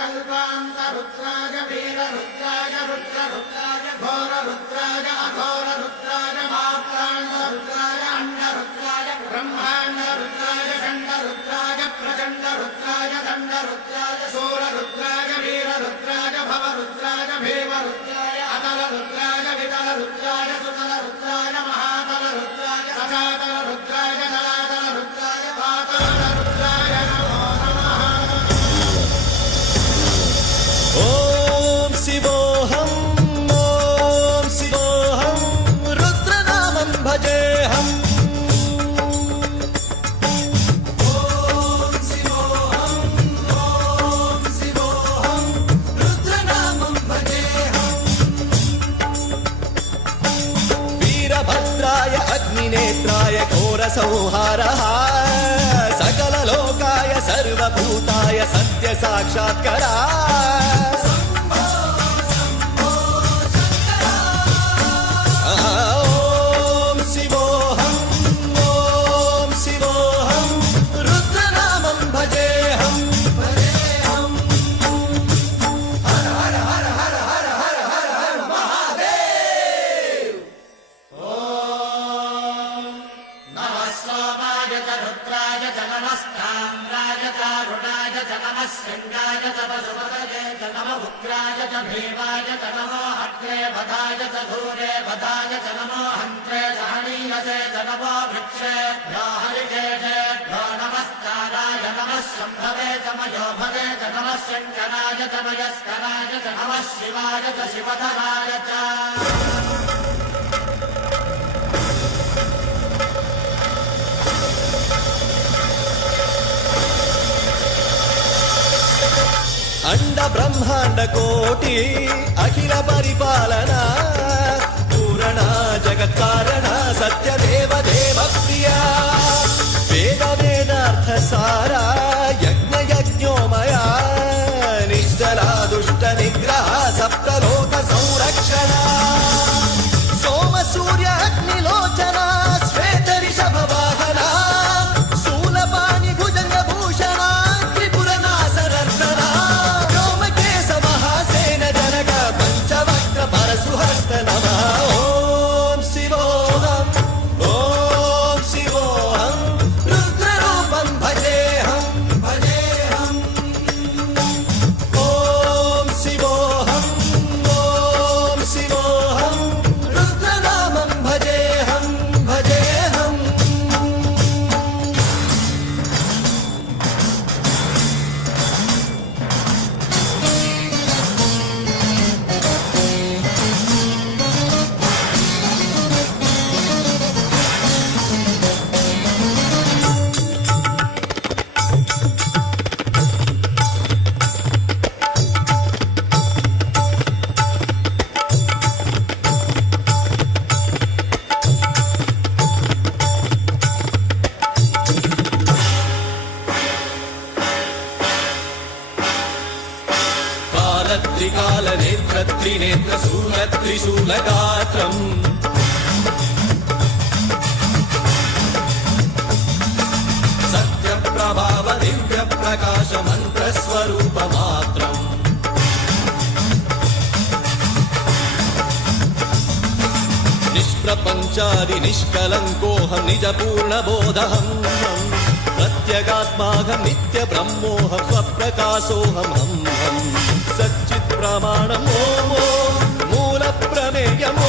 कल्पान्तरुद्राय वीररुद्राय रुद्ररुद्राय घोररुद्राय अघोररुद्राय मात्राण्डरुद्राय अण्डरुद्राय ब्रह्माण्डरुद्राय खण्डरुद्राय प्रचण्डरुद्राय दण्डरुद्राय सूररुद्राय वीररुद्राय भवरुद्राय भीमरुद्राय अतलरुद्राय वितलरुद्राय सुतलरुद्राय महातलरुद्राय सजातलरुद्राय जलातलरुद्राय पातालरुद्राय नमो नमः। ओम शिवोऽहं रुद्रनामं भजेऽहम्। वीरभद्राय अग्निनेत्राय घोरसंहारः सकललोकाय सर्वभूताय सत्यसाक्षात्करा। ओम शिवोऽहं रुद्रनामं भजेऽहम्। हर हर हर हर हर हर हर हर महादेव। नमः सोमाय च रुद्राय च नमस्ताम्राय च रुणाय च नमः शृङ्गाय च पशुपतये च नमः उग्राय च भीमाय च नमो अग्रे वधाय च धूरे वधाय च नमो हन्त्रे च हनीयसे च नमो वृक्षेभ्यो हरिकेशेभ्यो नमस्काराय नमः शम्भवे च मयोभवे च नमः शङ्कराय च मयस्कराय च नमः शिवाय च शिवधराय च। अंड ब्रह्मांड कोटि अखिल परिपालना पूरणा जगत्कारणा सत्यदेव देव प्रिया वेद वेदार्थ सारा यज्ञ यज्ञोमया निश्चला दुष्ट निग्रह सप्तलोक संरक्षणा सोम सूर्य अग्निलोचना श्वेत ऋषभ वाहना शूलपाणि भुजंग भूषणा त्रिपुर नासरत्ना पंचवक्त्र परशुहस्त नमः। ओम शिवोऽहं रुद्ररूपं भजेऽहम्। ओम शिवोऽहं रुद्रनामं भजेऽहम्। त्रिकालनेत्र त्रिनेत्र शूलत्रिशूलगात्रम् सत्यप्रभाव दिव्य प्रकाश मन्त्रस्वरूपमात्रम् निष्प्रपञ्चादि निष्कलङ्कोऽहं निजपूर्णबोधहं प्रत्यगात्माहं नित्य ब्रह्मोऽहं स्वप्रकाशोऽहं सच्चित् प्रमाणम् ओम मूल प्रमेयम्।